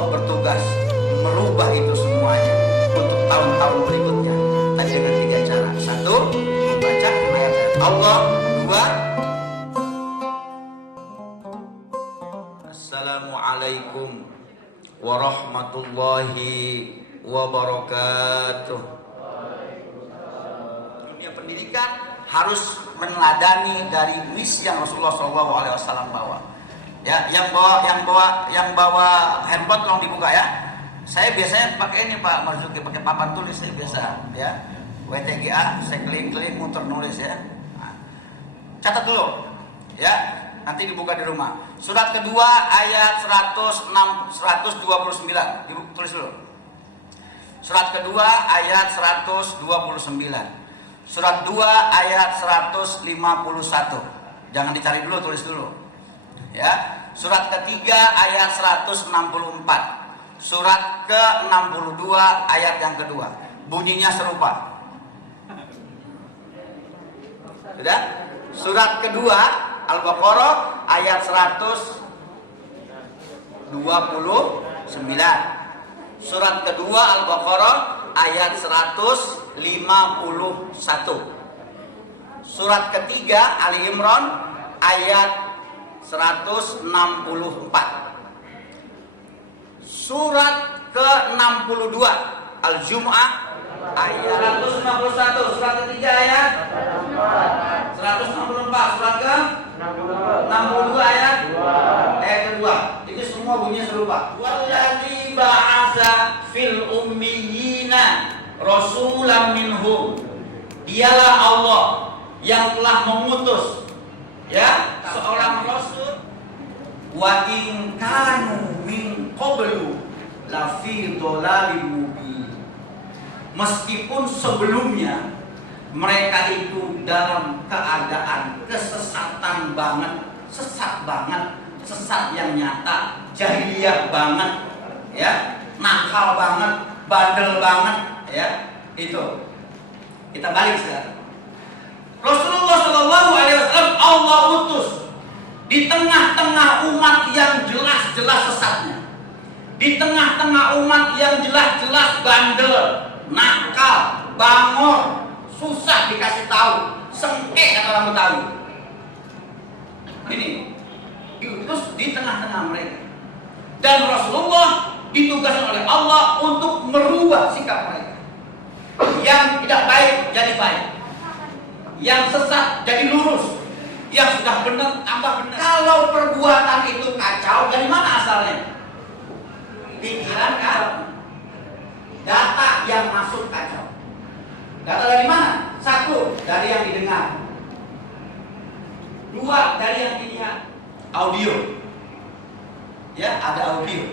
Allah bertugas merubah itu semuanya untuk tahun-tahun berikutnya. Tadi dengan 3 cara. 1, membaca ayat-ayat Allah. 2, Assalamualaikum warahmatullahi wabarakatuh. Dunia pendidikan harus meneladani dari misi yang Rasulullah SAW bawa. Ya, yang bawa handphone tolong dibuka ya. Saya biasanya pakai ini Pak Marzuki, pakai papan tulis saya biasa ya. WTGA, saya keliling-keliling muter nulis ya. Nah, catat dulu ya, nanti dibuka di rumah. Surat kedua ayat 129, tulis dulu. Surat kedua ayat 129. Surat 2 ayat 151. Jangan dicari dulu, tulis dulu. Ya. Surat ketiga ayat 164. Surat ke-62 ayat yang kedua. Bunyinya serupa. Sudah? Surat kedua Al-Baqarah ayat 129. Surat kedua Al-Baqarah ayat 151. Surat ketiga Ali Imran ayat 164. Surat ke-62 Al-Jumu'ah ayat 151. Surat ketiga ayat 164. Surat ke-62 ayat kedua. Itu semua bunyinya serupa. Wallazi ba'atsa fil ummiyina rasulan minhum. Dialah Allah yang telah mengutus ya seorang rasul. Wa in kanu min qablu lafi dhalalim mubin. Meskipun sebelumnya mereka itu dalam keadaan kesesatan banget, sesat banget, sesat yang nyata, jahiliyah banget, ya, nakal banget, bandel banget, ya, itu. Kita balik sekarang. Rasulullah SAW Allah utus di tengah-tengah umat yang jelas-jelas sesatnya, di tengah-tengah umat yang jelas-jelas bandel, nakal, bangor, susah dikasih tahu, sengke kata orang Betawi. Ini diutus di tengah-tengah mereka, dan Rasulullah ditugaskan oleh Allah untuk merubah sikap mereka. Yang tidak baik jadi baik, yang sesat jadi lurus, yang sudah benar tambah benar. Kalau perbuatan itu kacau, dari mana asalnya? Pikiran kacau, data yang masuk kacau. Data dari mana? 1, dari yang didengar. 2, dari yang dilihat. Audio. Ya, ada audio,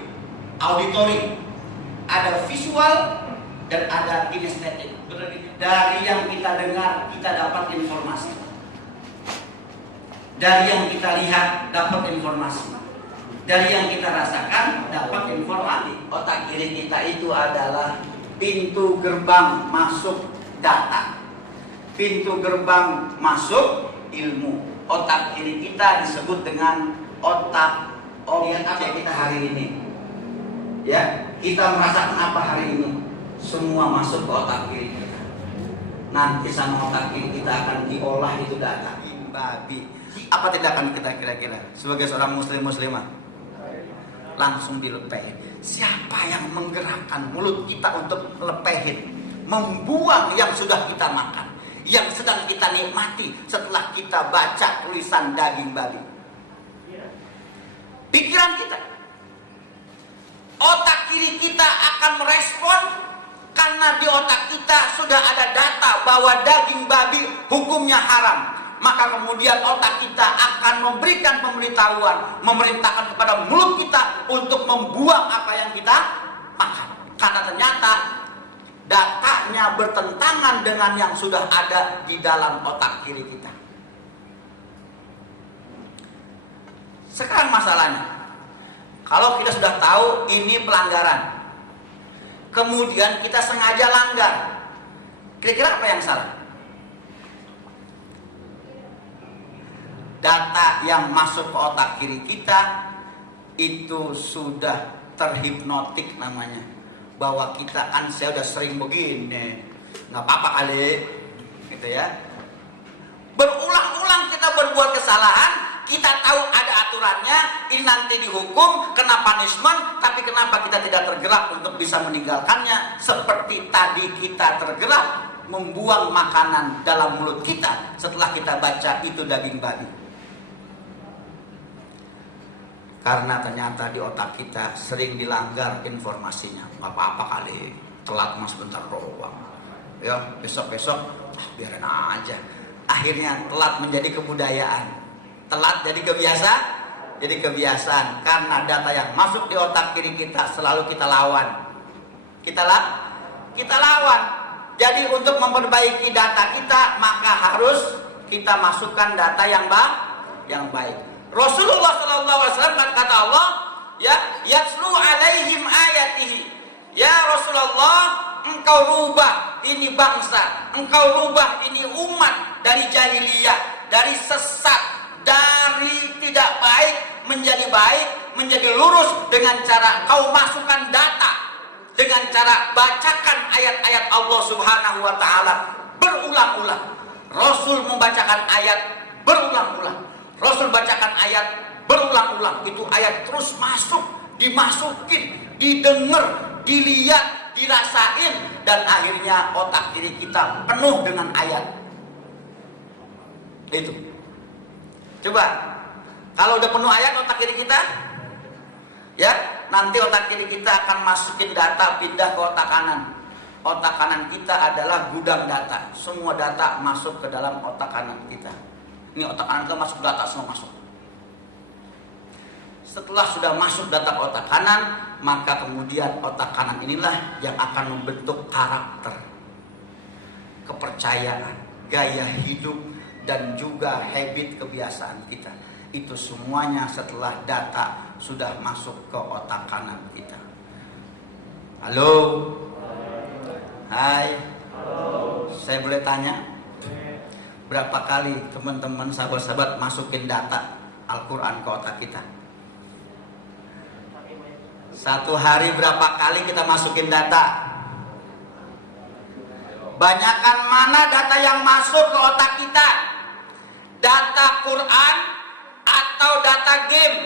auditory, ada visual, dan ada kinestetik. Dari yang kita dengar kita dapat informasi, dari yang kita lihat dapat informasi, dari yang kita rasakan dapat informasi. Otak kiri kita itu adalah pintu gerbang masuk data, pintu gerbang masuk ilmu. Otak kiri kita disebut dengan otak objek. Apa kita hari ini, ya, kita merasakan apa hari ini, semua masuk ke otak kiri kita. Nanti sama otak kiri kita akan diolah itu data. Babi. Apa tindakan kita kira-kira sebagai seorang muslimah? Langsung dilepehin. Siapa yang menggerakkan mulut kita untuk melepehin, membuang yang sudah kita makan, yang sedang kita nikmati setelah kita baca tulisan daging babi? Pikiran kita. Otak kiri kita akan merespon karena di otak kita sudah ada data bahwa daging babi hukumnya haram. Maka kemudian otak kita akan memberikan pemberitahuan, memerintahkan kepada mulut kita untuk membuang apa yang kita makan. Karena ternyata datanya bertentangan dengan yang sudah ada di dalam otak kiri kita. Sekarang masalahnya, kalau kita sudah tahu ini pelanggaran, kemudian kita sengaja langgar, kira-kira apa yang salah? Data yang masuk ke otak kiri kita itu sudah terhipnotik namanya. Bahwa kita kan saya udah sering begini, nggak apa-apa kali, gitu ya. Berulang-ulang kita berbuat kesalahan, kita tahu ada aturannya, ini nanti dihukum, kena punishment, tapi kenapa kita tidak tergerak untuk bisa meninggalkannya? Seperti tadi kita tergerak membuang makanan dalam mulut kita setelah kita baca itu daging babi. Karena ternyata di otak kita sering dilanggar informasinya. Gak apa-apa kali, telat mas bentar doang. Ya besok-besok biarin aja. Akhirnya telat menjadi kebudayaan. Telat jadi kebiasaan. Karena data yang masuk di otak kiri kita selalu kita lawan. Kita lawan. Jadi untuk memperbaiki data kita, maka harus kita masukkan data yang baik. Rasulullah SAW kata Allah, ya, yatslu alaihim ayatihi. Ya Rasulullah, engkau rubah ini bangsa, engkau rubah ini umat dari jahiliyah, dari sesat, dari tidak baik, menjadi lurus dengan cara kau masukkan data, dengan cara bacakan ayat-ayat Allah Subhanahu wa taala berulang-ulang. Rasul membacakan ayat berulang-ulang. Rasul bacakan ayat berulang-ulang. Itu ayat terus masuk, dimasukin, didengar, dilihat, dirasain, dan akhirnya otak kiri kita penuh dengan ayat. Itu. Coba, kalau udah penuh ayat otak kiri kita, ya, nanti otak kiri kita akan masukin data pindah ke otak kanan. Otak kanan kita adalah gudang data. Semua data masuk ke dalam otak kanan kita. Ini otak kanan kita masuk data, semua masuk. Setelah sudah masuk data ke otak kanan, maka kemudian otak kanan inilah yang akan membentuk karakter, kepercayaan, gaya hidup, dan juga habit kebiasaan kita. Itu semuanya setelah data sudah masuk ke otak kanan kita. Halo? Hai? Saya boleh tanya? Berapa kali teman-teman sahabat-sahabat masukin data Al-Quran ke otak kita? Satu hari berapa kali kita masukin data? Banyakan mana data yang masuk ke otak kita? Data Quran atau data game?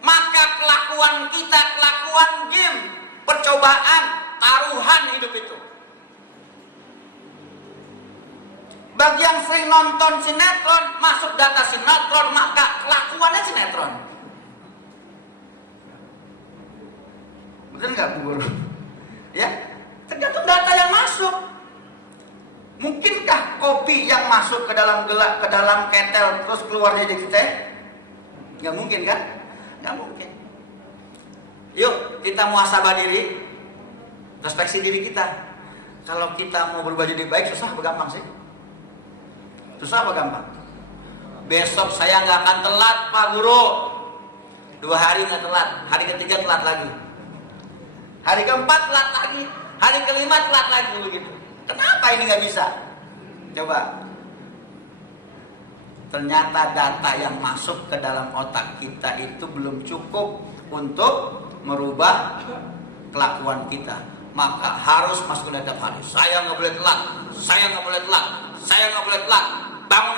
Maka kelakuan kita kelakuan game, percobaan, taruhan hidup itu. Bagi yang sering nonton sinetron, masuk data sinetron, maka kelakuannya sinetron. Betul nggak Bu Guru? Ya, tergantung data yang masuk. Mungkinkah kopi yang masuk ke dalam gelak, ke dalam ketel, terus keluarnya jadi teh? Nggak mungkin kan? Nggak mungkin. Yuk kita muhasabah diri, introspeksi diri kita. Kalau kita mau berubah jadi baik, susah apa gampang sih? Susah apa gampang? Besok saya nggak akan telat Pak Guru. 2 hari nggak telat, hari ketiga telat lagi, hari keempat telat lagi, hari kelima telat lagi, begitu. Kenapa ini nggak bisa? Coba. Ternyata data yang masuk ke dalam otak kita itu belum cukup untuk merubah kelakuan kita. Maka harus masuk ke data hari. Saya nggak boleh telat, saya nggak boleh telat, saya nggak boleh telat. Bangun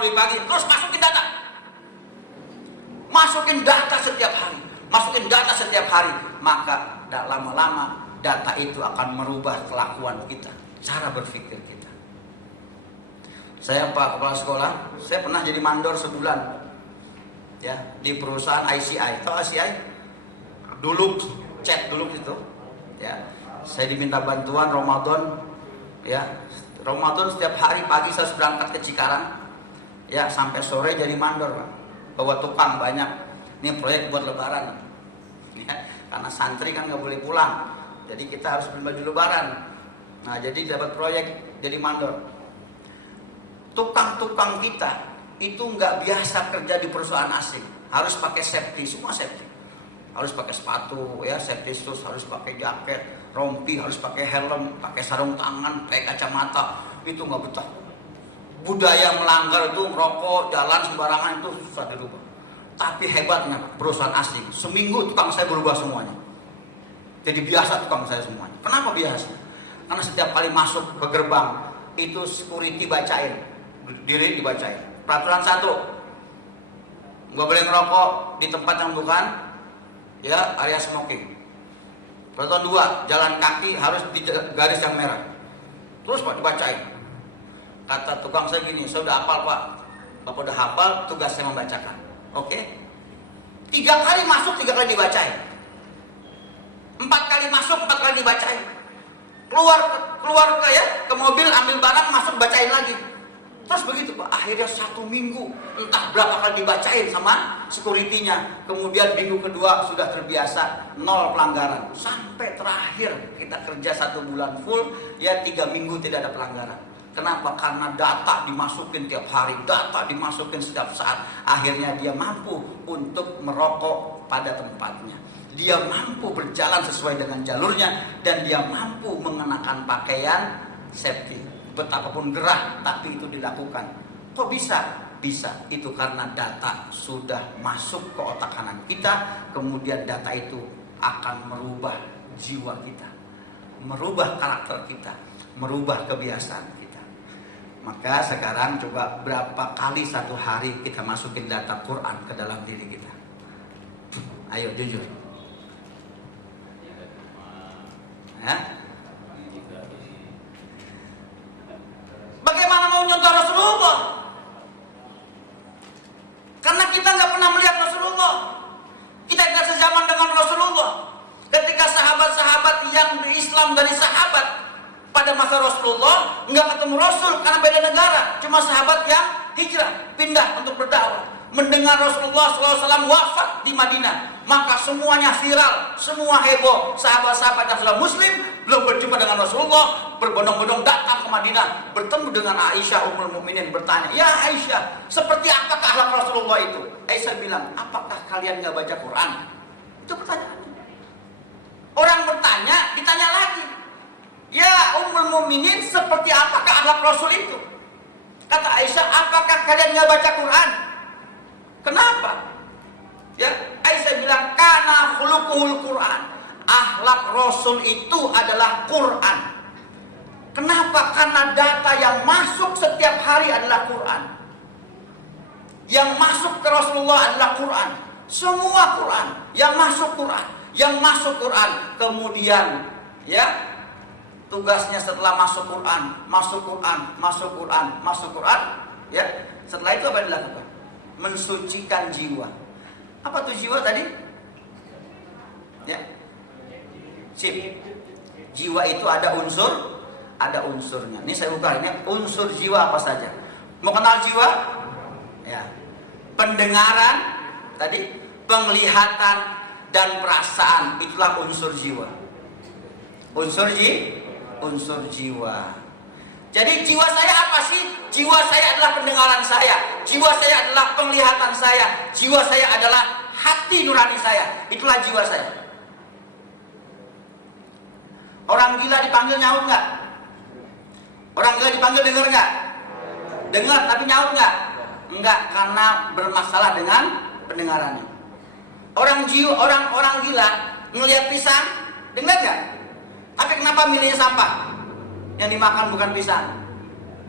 lebih pagi, terus masukin data. Masukin data setiap hari, maka lama-lama data itu akan merubah kelakuan kita, cara berpikir kita. Saya Pak Kepala Sekolah, saya pernah jadi mandor sebulan, ya, di perusahaan ICI. Tahu ICI? Dulu chat dulu itu, ya. Saya diminta bantuan Ramadan, ya. Ramadan setiap hari pagi saya berangkat ke Cikarang, ya, sampai sore jadi mandor, Pak. Bawa tukang banyak. Ini proyek buat Lebaran, ya. Karena santri kan nggak boleh pulang, jadi kita harus beli baju Lebaran. Nah, jadi dapat proyek jadi mandor. Tukang-tukang kita itu nggak biasa kerja di perusahaan asing, harus pakai safety, semua safety. Harus pakai sepatu, ya, safety shoes, harus pakai jaket, rompi, harus pakai helm, pakai sarung tangan, pakai kacamata. Itu nggak betah. Budaya melanggar itu, merokok, jalan sembarangan itu susah dirubah. Tapi hebatnya perusahaan asing, seminggu tukang saya berubah semuanya. Jadi biasa tukang saya semuanya. Kenapa biasa? Karena setiap kali masuk ke gerbang itu security bacain, diri dibacain. Peraturan 1, nggak boleh ngerokok di tempat yang bukan ya area smoking. Peraturan 2, jalan kaki harus di garis yang merah. Terus Pak dibacain. Kata tukang saya gini, saya udah hafal Pak. Bapak udah hafal, tugas saya membacakan. Oke? 3 kali masuk, 3 kali dibacain. 4 kali masuk, 4 kali dibacain. Keluar ke mobil, ambil barang, masuk, bacain lagi. Terus begitu Pak. Akhirnya 1 minggu, entah berapa kali dibacain sama security-nya. Kemudian minggu kedua sudah terbiasa, 0 pelanggaran. Sampai terakhir kita kerja 1 bulan full, ya 3 minggu tidak ada pelanggaran. Kenapa? Karena data dimasukin tiap hari, data dimasukin setiap saat. Akhirnya dia mampu untuk merokok pada tempatnya. Dia mampu berjalan sesuai dengan jalurnya, dan dia mampu mengenakan pakaian safety. Betapapun gerah, tapi itu dilakukan. Kok bisa? Bisa. Itu karena data sudah masuk ke otak kanan kita, kemudian data itu akan merubah jiwa kita, merubah karakter kita, merubah kebiasaan kita. Maka sekarang coba berapa kali 1 hari kita masukin data Quran ke dalam diri kita? Ayo jujur. Ya? Bagaimana mau nyontoh Rasulullah? Karena kita nggak pernah melihat Rasulullah. Kita tidak sezaman dengan Rasulullah. Ketika sahabat-sahabat yang berislam dari sahabat pada masa Rasulullah nggak ketemu Rasul karena beda negara, cuma sahabat yang hijrah pindah untuk berdakwah. Mendengar Rasulullah SAW wafat di Madinah, maka semuanya viral, semua heboh. Sahabat-sahabat yang sudah Muslim belum berjumpa dengan Rasulullah berbondong-bondong datang ke Madinah, bertemu dengan Aisyah Ummul Mukminin, bertanya, ya Aisyah, seperti apakah akhlak Rasulullah itu? Aisyah bilang, apakah kalian nggak baca Quran? Itu pertanyaan. Orang bertanya, ditanya lagi. Ya Ummul Mukminin, seperti apakah akhlak Rasul itu? Kata Aisyah, apakah kalian nggak baca Quran? Kenapa? Ya, Aisyah bilang, kana khuluquhul Quran. Akhlak Rasul itu adalah Quran. Kenapa? Karena data yang masuk setiap hari adalah Quran. Yang masuk ke Rasulullah adalah Quran. Semua Quran, yang masuk Quran, yang masuk Quran. Kemudian, ya, tugasnya setelah masuk Quran, masuk Quran, masuk Quran, masuk Quran, ya. Setelah itu apa yang dilakukan? Mensucikan jiwa. Apa tuh jiwa tadi? Ya. Sip. Jiwa itu ada unsurnya. Ini saya buka, ini unsur jiwa apa saja. Mau kenal jiwa? Ya. Pendengaran tadi, penglihatan dan perasaan, itulah unsur jiwa. Unsur jiwa. Jadi jiwa saya apa sih? Jiwa saya adalah pendengaran saya, jiwa saya adalah penglihatan saya, jiwa saya adalah hati nurani saya. Itulah jiwa saya. Orang gila dipanggil nyaut nggak? Orang gila dipanggil dengar nggak? Dengar tapi nyaut nggak? Enggak, karena bermasalah dengan pendengarannya. Orang gila ngelihat pisang, dengar nggak? Tapi kenapa milihnya sampah? Yang dimakan bukan pisang,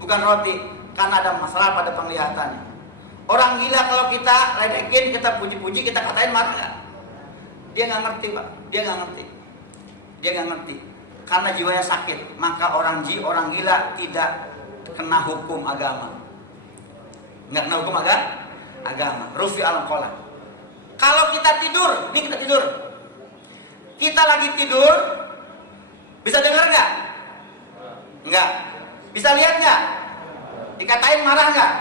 bukan roti, karena ada masalah pada penglihatannya. Orang gila kalau kita ledekin, kita puji-puji, kita katain, marah nggak? Dia nggak ngerti Pak, dia nggak ngerti, karena jiwanya sakit. Maka orang gila tidak kena hukum agama, nggak kena hukum agama. Rufi al-qalam. Kalau kita tidur, nih kita lagi tidur, bisa dengar nggak? Enggak. Bisa lihat nggak? Dikatain marah nggak?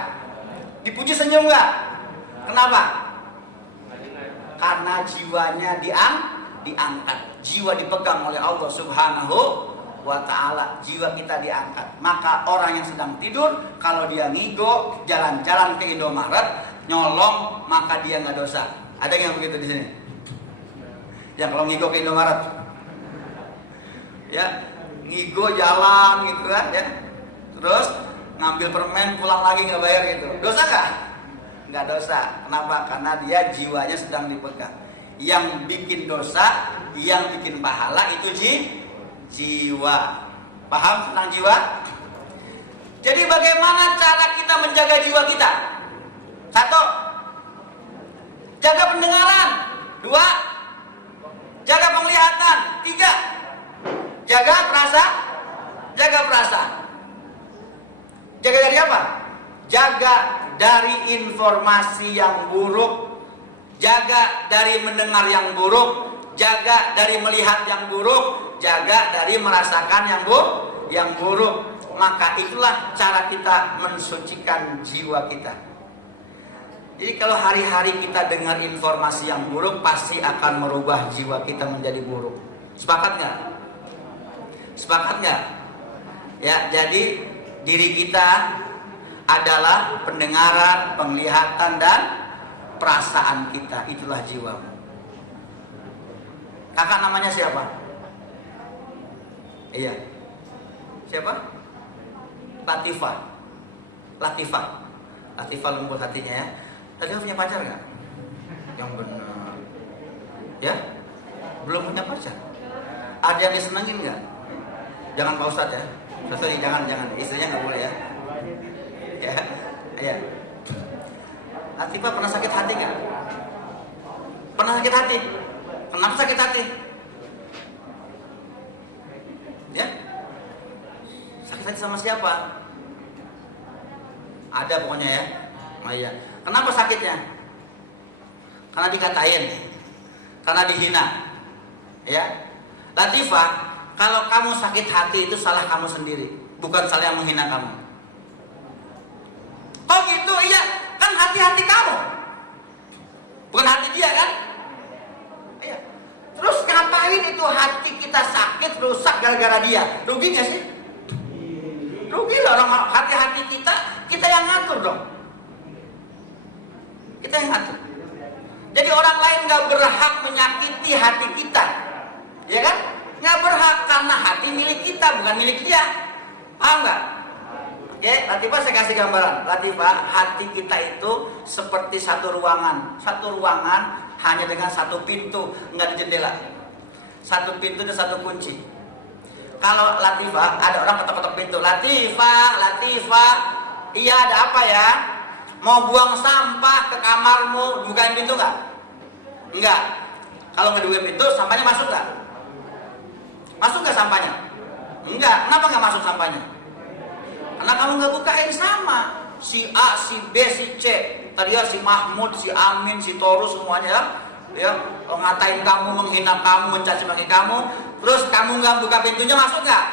Dipuji senyum nggak? Kenapa? Karena jiwanya diangkat. Jiwa dipegang oleh Allah Subhanahu wa ta'ala. Jiwa kita diangkat. Maka orang yang sedang tidur, kalau dia ngigo, jalan-jalan ke Indomaret, nyolong, maka dia nggak dosa. Ada yang begitu di sini? Yang kalau ngigo ke Indomaret, ya, ngigo jalan gitu kan, ya, terus ngambil permen pulang lagi nggak bayar gitu, dosa nggak? nggak dosa. Kenapa? Karena dia jiwanya sedang dipegang. Yang bikin dosa, yang bikin pahala itu jiwa. Paham tentang jiwa? Jadi bagaimana cara kita menjaga jiwa kita? 1, jaga pendengaran. 2, jaga penglihatan. 3, jaga perasaan. Jaga dari apa? Jaga dari informasi yang buruk, jaga dari mendengar yang buruk, jaga dari melihat yang buruk, jaga dari merasakan yang buruk. Maka itulah cara kita mensucikan jiwa kita. Jadi kalau hari-hari kita dengar informasi yang buruk, pasti akan merubah jiwa kita menjadi buruk. Sepakat nggak? Sepakat nggak? Ya, jadi diri kita adalah pendengaran, penglihatan, dan perasaan kita. Itulah jiwamu. Kakak namanya siapa? Iya. Siapa? Latifah lembut hatinya ya. Latifah punya pacar nggak? Yang benar. Ya? Belum punya pacar. Ada yang disenengin nggak? Jangan Pak Ustadz ya. Sorry, jangan. Istrinya nggak boleh ya. Ya. Latifah pernah sakit hati nggak? Pernah sakit hati? Kenapa sakit hati? Ya? Sakit hati sama siapa? Ada pokoknya ya. Oh iya. Kenapa sakitnya? Karena dikatain, karena dihina. Ya. Latifah, kalau kamu sakit hati itu salah kamu sendiri, bukan salah yang menghina kamu. Oh gitu, iya. Kan hati-hati kamu, bukan hati dia kan? Iya. Terus ngapain itu hati kita sakit, rusak gara-gara dia? Rugi gak sih? Rugi lah, orang hati-hati kita yang ngatur dong. Kita yang ngatur. Jadi orang lain gak berhak menyakiti hati kita, ya kan? Gak berhak, karena hati milik kita, bukan milik dia. Paham gak? Oke, Latifah saya kasih gambaran. Latifah, hati kita itu seperti satu ruangan. Satu ruangan hanya dengan satu pintu, nggak ada jendela. Satu pintu dan satu kunci. Kalau Latifah, ada orang ketok-ketok pintu. Latifah, iya ada apa ya? Mau buang sampah ke kamarmu, bukain pintu nggak? Enggak. Kalau nggak dibuka pintu, sampahnya masuk nggak? Masuk nggak sampahnya? Enggak. Kenapa nggak masuk sampahnya? Karena kamu nggak bukain sama. Si A, si B, si C. Tadi ya si Mahmud, si Amin, si Toru semuanya ya ngatain kamu, menghina kamu, mencaci maki kamu. Terus kamu nggak buka pintunya, masuk nggak?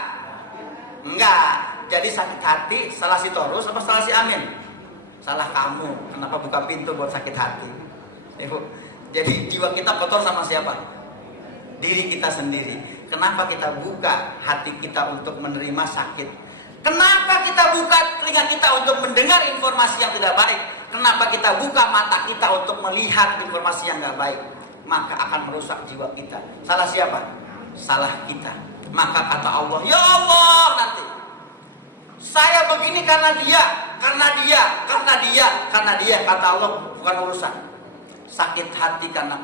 Enggak. Jadi sakit hati salah si Toru sama salah si Amin? Salah kamu. Kenapa buka pintu buat sakit hati? Jadi jiwa kita kotor sama siapa? Diri kita sendiri. Kenapa kita buka hati kita untuk menerima sakit? Kenapa kita buka telinga kita untuk mendengar informasi yang tidak baik? Kenapa kita buka mata kita untuk melihat informasi yang tidak baik? Maka akan merusak jiwa kita. Salah siapa? Salah kita. Maka kata Allah, ya Allah, nanti saya begini karena dia. Kata Allah, bukan urusan. Sakit hati karena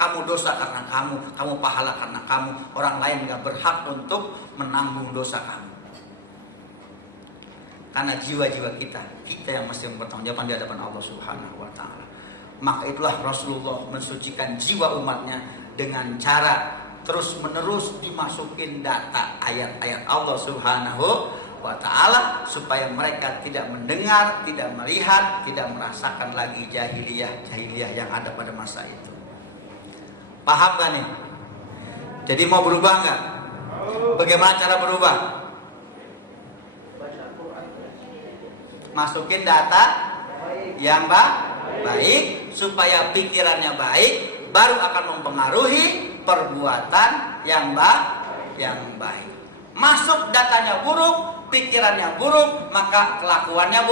kamu dosa karena kamu pahala karena kamu. Orang lain gak berhak untuk menanggung dosa kamu. Karena jiwa-jiwa kita yang mesti bertanggung jawab di hadapan Allah Subhanahu wa Ta'ala. Maka itulah Rasulullah mensucikan jiwa umatnya dengan cara terus-menerus dimasukin data ayat-ayat Allah Subhanahu wa Ta'ala, supaya mereka tidak mendengar, tidak melihat, tidak merasakan lagi jahiliyah yang ada pada masa itu. Paham gak nih? Jadi mau berubah gak? Bagaimana cara berubah? Masukin data yang baik supaya pikirannya baik, baru akan mempengaruhi perbuatan yang baik. Masuk datanya buruk, pikirannya buruk, maka kelakuannya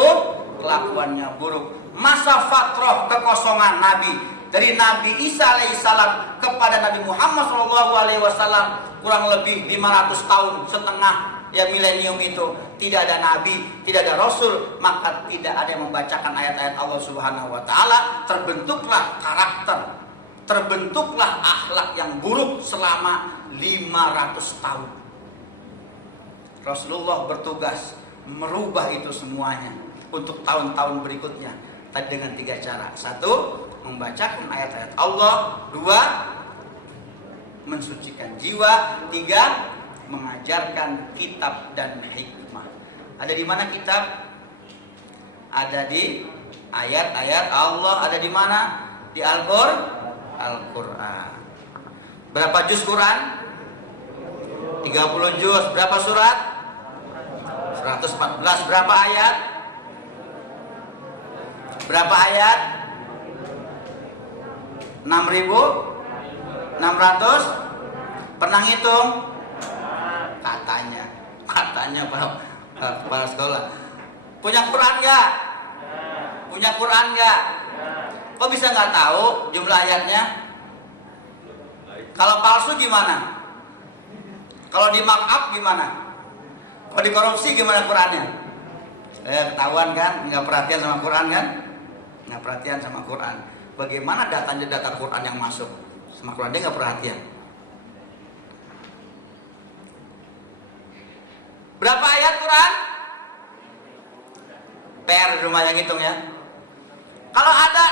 buruk. Masa fatrah kekosongan Nabi dari Nabi Isa alaihissalam kepada Nabi Muhammad SAW kurang lebih 500 tahun setengah ya milenium itu tidak ada nabi, tidak ada rasul, maka tidak ada yang membacakan ayat-ayat Allah Subhanahu wa taala, terbentuklah karakter, terbentuklah akhlak yang buruk selama 500 tahun. Rasulullah bertugas merubah itu semuanya untuk tahun-tahun berikutnya dengan 3 cara. 1, membacakan ayat-ayat Allah. 2, mensucikan jiwa. 3, mengajarkan kitab dan hikmah. Ada di mana kitab? Ada di ayat-ayat Allah. Ada di mana? Di Al-Quran. Berapa juz Quran? 30 juz. Berapa surat? 114. Berapa ayat? Berapa ayat? 6.600? Pernah ngitung? Katanya kepala sekolah. Punya Quran nggak? Punya Quran nggak? Kok bisa nggak tahu jumlah ayatnya? Kalau palsu gimana? Kalau di markup gimana? Kalau dikorupsi gimana Qurannya? Ketahuan kan? Nggak perhatian sama Quran kan? Nggak perhatian sama Quran. Bagaimana data Quran yang masuk sama Quran, dia nggak perhatian. Berapa ayat Quran? PR di rumah yang hitung ya. Kalau ada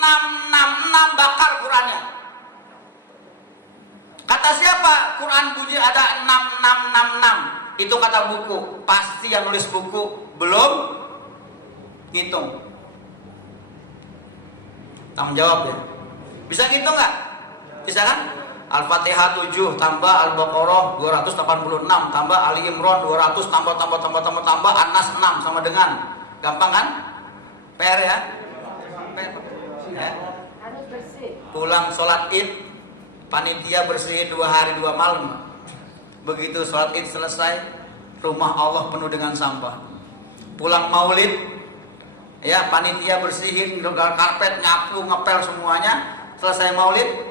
6666 bakar Qurannya. Kata siapa Quran bunyi ada 6666? Itu kata buku. Pasti yang nulis buku belum ngitung. Tanggung jawab ya. Bisa ngitung nggak? Bisa kan? Al-Fatihah 7 tambah Al-Baqarah 286 tambah Ali Imran 200 tambah An-Nas 6 sama dengan. Gampang kan? PR ya? Harus bersih. Pulang sholat Id, panitia bersihin 2 hari 2 malam. Begitu sholat Id selesai, rumah Allah penuh dengan sampah. Pulang Maulid, ya panitia bersihin karpet, nyapu, ngepel semuanya. Selesai Maulid,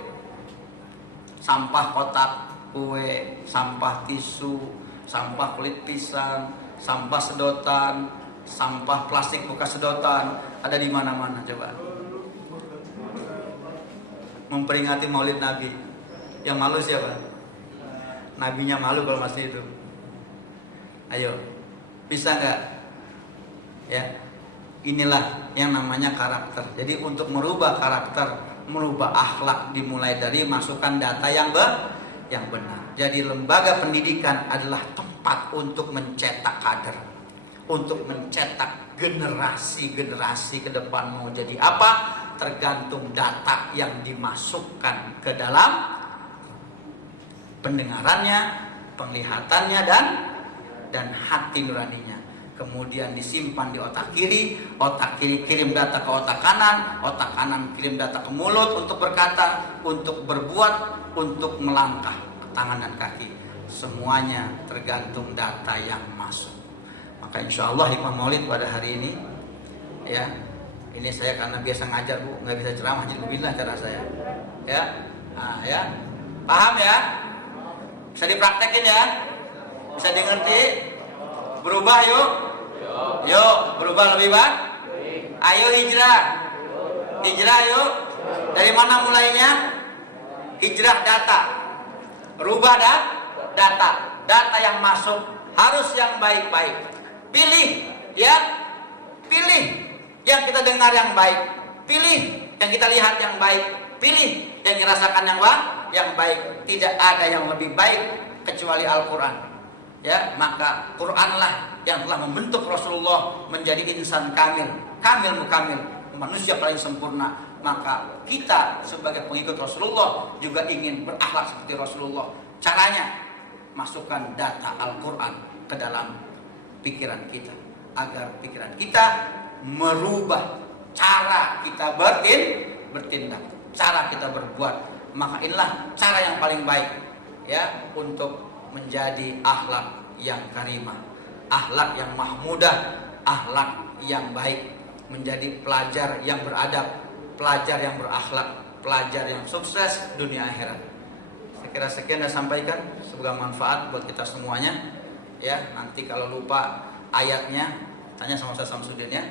sampah kotak kue, sampah tisu, sampah kulit pisang, sampah sedotan, sampah plastik bekas sedotan, ada di mana-mana. Coba memperingati Maulid Nabi, yang malu siapa? Nabinya malu kalau masih itu. Ayo, bisa nggak? Ya, inilah yang namanya karakter. Jadi untuk merubah karakter, merubah akhlak dimulai dari masukan data yang benar. Jadi lembaga pendidikan adalah tempat untuk mencetak kader, untuk mencetak generasi-generasi ke depan mau jadi apa, tergantung data yang dimasukkan ke dalam pendengarannya, penglihatannya dan hati nuraninya. Kemudian disimpan di otak kiri kirim data ke otak kanan kirim data ke mulut untuk berkata, untuk berbuat, untuk melangkah ke tangan dan kaki. Semuanya tergantung data yang masuk. Maka insya Allah hikmah maulid pada hari ini, ya, ini saya karena biasa ngajar bu, nggak bisa ceramah, jadi beginilah cara saya, ya, nah, ya, paham ya, bisa dipraktekin ya, bisa dimengerti, berubah yuk, berubah lebih baik, ayo hijrah yuk, dari mana mulainya? Hijrah data, rubah data yang masuk harus yang baik-baik. Pilih yang kita dengar yang baik, pilih yang kita lihat yang baik, pilih yang dirasakan yang baik. Tidak ada yang lebih baik kecuali Al-Quran. Ya, maka Quranlah yang telah membentuk Rasulullah menjadi insan kamil, manusia paling sempurna. Maka kita sebagai pengikut Rasulullah juga ingin berakhlak seperti Rasulullah. Caranya masukkan data Al-Quran ke dalam pikiran kita, agar pikiran kita merubah cara kita bertindak, cara kita berbuat. Maka inilah cara yang paling baik, ya, untuk menjadi akhlak yang karimah, akhlak yang mahmudah, akhlak yang baik, menjadi pelajar yang beradab, pelajar yang berakhlak, pelajar yang sukses dunia akhirat. Saya kira sekian saya sampaikan, semoga manfaat buat kita semuanya. ya. Nanti kalau lupa ayatnya tanya sama Ustaz Samsudin ya.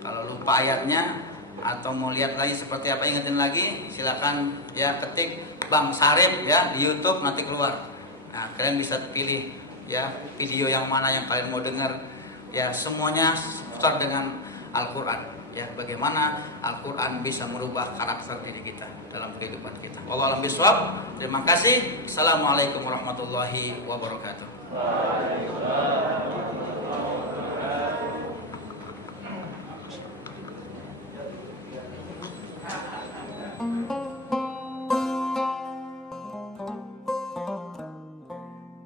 Kalau lupa ayatnya atau mau lihat lagi seperti apa, ingetin lagi, silakan ya ketik Bang Sarip ya di YouTube, nanti keluar. Nah, kalian bisa pilih ya video yang mana yang kalian mau dengar ya, semuanya seputar dengan Al-Qur'an ya, bagaimana Al-Qur'an bisa merubah karakter diri kita dalam kehidupan kita. Wallahu a'lam bishawab. Terima kasih. Assalamualaikum warahmatullahi wabarakatuh.